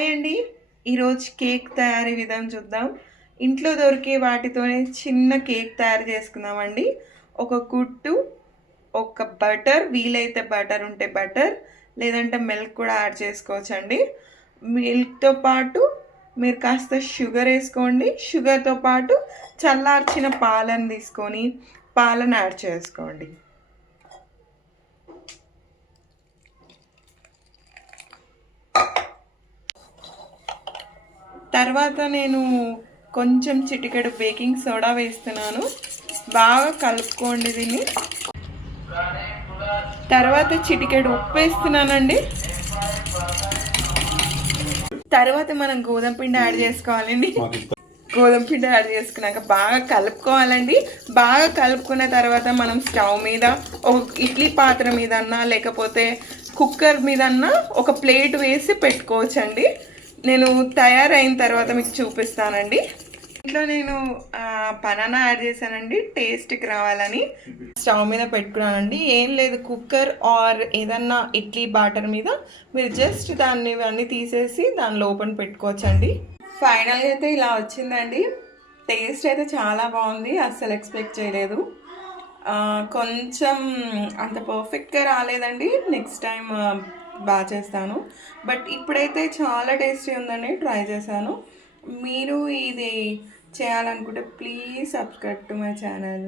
Hi అండి. ఈరోజు cake తయారీ విధానం చూద్దాం. ఇంట్లో దొరికే వాటితోనే చిన్న కేక్ తయారు చేసుకుందామండి. ఒక గుడ్డు, ఒక బటర్, వీలైతే బటర్ ఉంటే బటర్, లేదంటే మిల్క్ కూడా యాడ్ చేసుకోవచ్చండి. మిల్క్తో పాటు మీరు కాస్త షుగర్ వేసుకోండి. షుగర్తో పాటు చల్లార్చిన పాలను తీసుకొని పాలను యాడ్ చేసుకోండి. తర్వాత నేను కొంచెం చిటికెడు బేకింగ్ సోడా వేస్తున్నాను. బాగా కలుపుకోండి దీన్ని. తర్వాత చిటికెడు ఉప్పు వేస్తున్నానండి. తర్వాత మనం గోధుమ పిండి యాడ్ చేసుకోవాలండి. గోధుమ పిండి యాడ్ చేసుకున్నాక బాగా కలుపుకోవాలండి. బాగా కలుపుకున్న తర్వాత మనం స్టవ్ మీద ఒక ఇడ్లీ పాత్ర మీదన్నా లేకపోతే కుక్కర్ మీదన్నా ఒక ప్లేట్ వేసి పెట్టుకోవచ్చండి. నేను తయారైన తర్వాత మీకు చూపిస్తానండి. ఇంట్లో నేను బనానా యాడ్ చేశానండి టేస్ట్కి రావాలని. స్టవ్ మీద పెట్టుకున్నానండి. ఏం లేదు, కుక్కర్ ఆర్ ఏదన్నా ఇడ్లీ బాటర్ మీద మీరు జస్ట్ దాన్ని అన్నీ తీసేసి దానిలో ఓపెన్ పెట్టుకోవచ్చండి. ఫైనల్గా అయితే ఇలా వచ్చిందండి. టేస్ట్ అయితే చాలా బాగుంది, అస్సలు ఎక్స్పెక్ట్ చేయలేదు. కొంచెం అంత పర్ఫెక్ట్గా రాలేదండి. నెక్స్ట్ టైం బాగా చేస్తాను. బట్ ఇప్పుడైతే చాలా టేస్టీ ఉందండి. ట్రై చేశాను. మీరు ఇది చేయాలనుకుంటే please subscribe to my channel.